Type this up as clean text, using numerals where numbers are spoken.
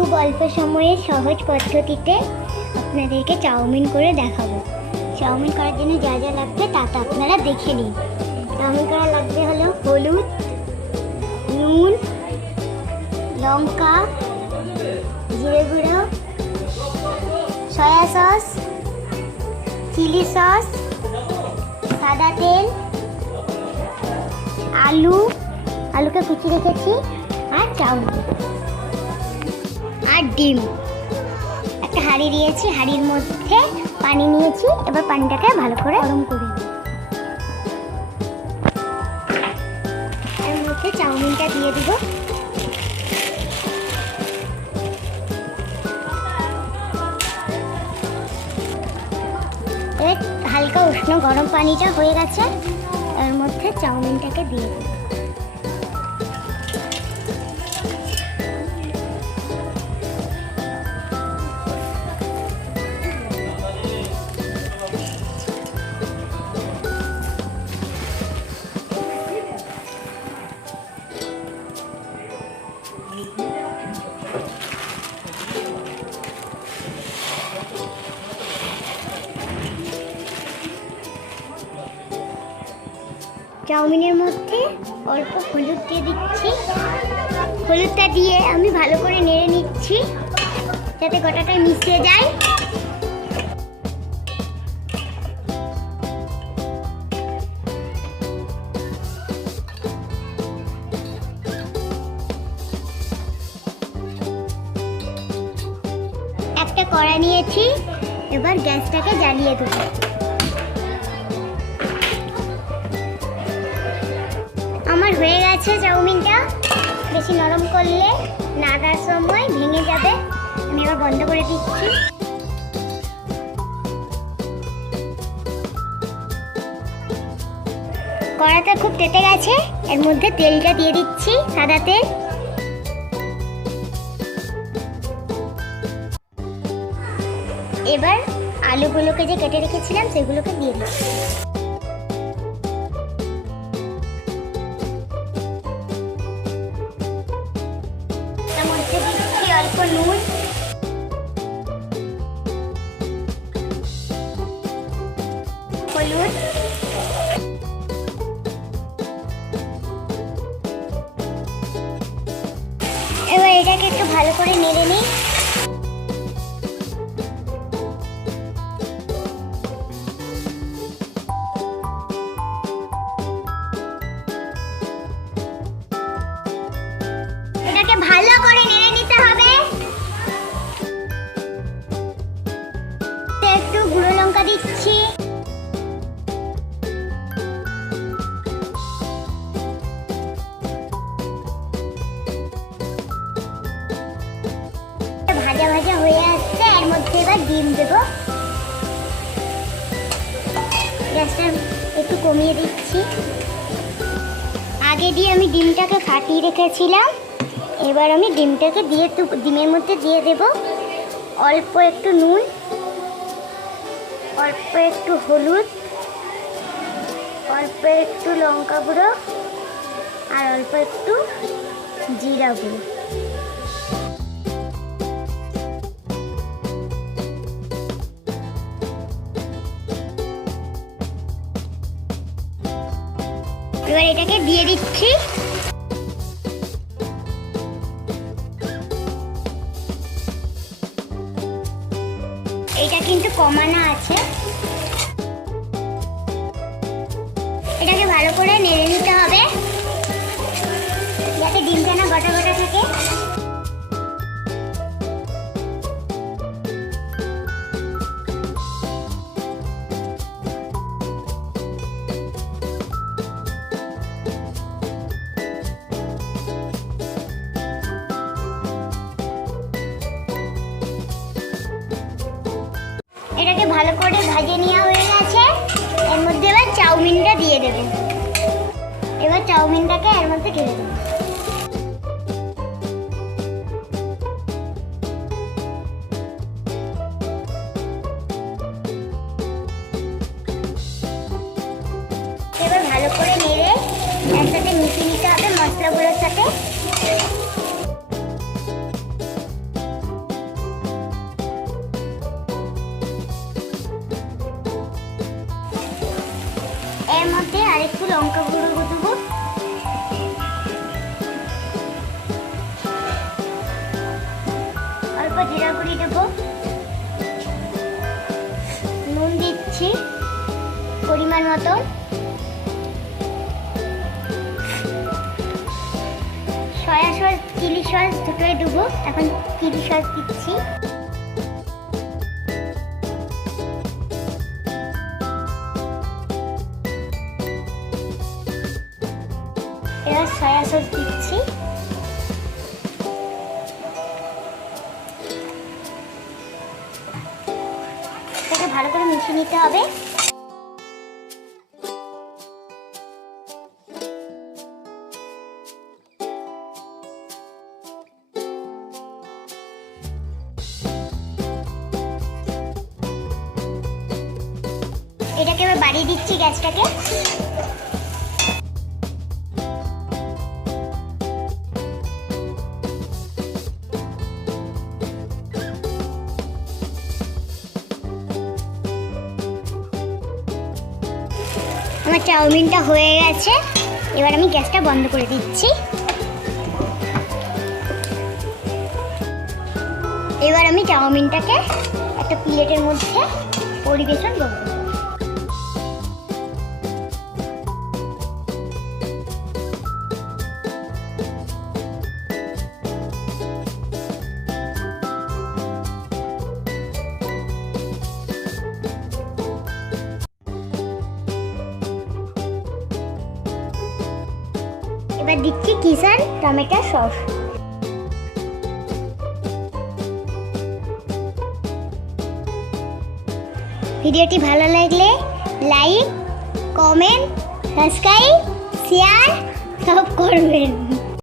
খুব অল্প সময়ে সহজ পদ্ধতিতে আপনাদেরকে চাউমিন করে দেখাবো। চাউমিন করার জন্য যা যা লাগবে তা আপনারা দেখে নিন। চাউমিন করা লাগবে হলো হলুদ, নুন, লঙ্কা, জিরে গুঁড়ো, সয়া সস, চিলি সস, সাদা তেল, আলুকে কুচি রেখেছি, আর চাউমিন আর ডিম। একটা হাঁড়ি দিয়েছি, হাঁড়ির মধ্যে পানি নিয়েছি। এবার পানিটাকে ভালো করে গরম করে নিই। এর মধ্যে চাউমিনটা দিয়ে দিব। হালকা উষ্ণ গরম পানিটা হয়ে গেছে, এর মধ্যে চাউমিনটাকে দিয়ে দিব। চাউমিনের মধ্যে অল্প হলুদ দিয়ে দিচ্ছি। হলুদটা দিয়ে আমি ভালো করে নেড়ে নিচ্ছি যাতে গোটাটা মিশে যায়। একটা কড়া নিয়েছি, এবার গ্যাসটাকে জ্বালিয়ে দেবো। আমার হয়ে গেছে চাউমিনটা। বেশি নরম করলে নাড়ার সময় ভেঙে যাবে। আমি এবার বন্ধ করে দিচ্ছি। কড়াটা খুব তেতে গেছে, এর মধ্যে তেলটা দিয়ে দিচ্ছি, সাদা তেল। এবার আলুগুলোকে যে কেটে রেখেছিলাম সেগুলোকে দিয়ে দিচ্ছি। অল্প নুন, হলুদ, এবার এটাকে একটু ভালো করে নেড়ে নিই। এটাকে ভালো করে নেড়ে নিতে হবে। একটু গুঁড়ো লঙ্কা দিচ্ছি, ভাজা ভাজা হয়ে আসছে, এর মধ্যে এবার ডিম দেবো। গ্যাসটা একটু কমিয়ে দিচ্ছি। আগে দিয়ে আমি ডিমটাকে ফাটিয়ে রেখেছিলাম। এবার আমি ডিমটাকে দিয়ে ডিমের মধ্যে দিয়ে দেব অল্প একটু নুন, অল্প একটু হলুদ, অল্প একটু লঙ্কা গুঁড়ো, আর অল্প একটু জিরা গুঁড়ো। এবার এটাকে দিয়ে দিচ্ছি। এটা কিন্তু কমানো আছে। এটাকে ভালো করে নেড়ে নিতে হবে যাতে ডিমটা না গোটা গোটা থাকে। এটাকে ভালো করে ভাজে নেওয়া হয়ে গেছে। এর মধ্যে এবার চাউমিনটা দিয়ে দেবেন। এবার চাউমিনটাকে এর মধ্যে ঢেলে দেবেন। এবার ভালো করে নেড়ে একসাথে মিশিয়ে নিতে হবে মশলাগুলোর সাথে। লঙ্কা গুঁড়ো দেবো, অল্প জিরা গুঁড়ি দেবো, নুন দিচ্ছি পরিমাণ মতন, সয়া সস চিলি সস দুটোই দেবো। এখন চিলি সস দিচ্ছি, এবার সয়া সস দিচ্ছি, এটাকে ভালো করে মিশিয়ে নিতে হবে। এটাকে এবার বাড়িয়ে দিচ্ছি গ্যাসটাকে। আমার চাউমিনটা হয়ে গেছে, এবার আমি গ্যাসটা বন্ধ করে দিচ্ছি। এবার আমি চাউমিনটাকে একটা প্লেটের মধ্যে পরিবেশন করব। এবার দিচ্ছি কিষান টমেটো সস। ভিডিওটি ভালো লাগলে লাইক, কমেন্ট, সাবস্ক্রাইব, শেয়ার সব করবেন।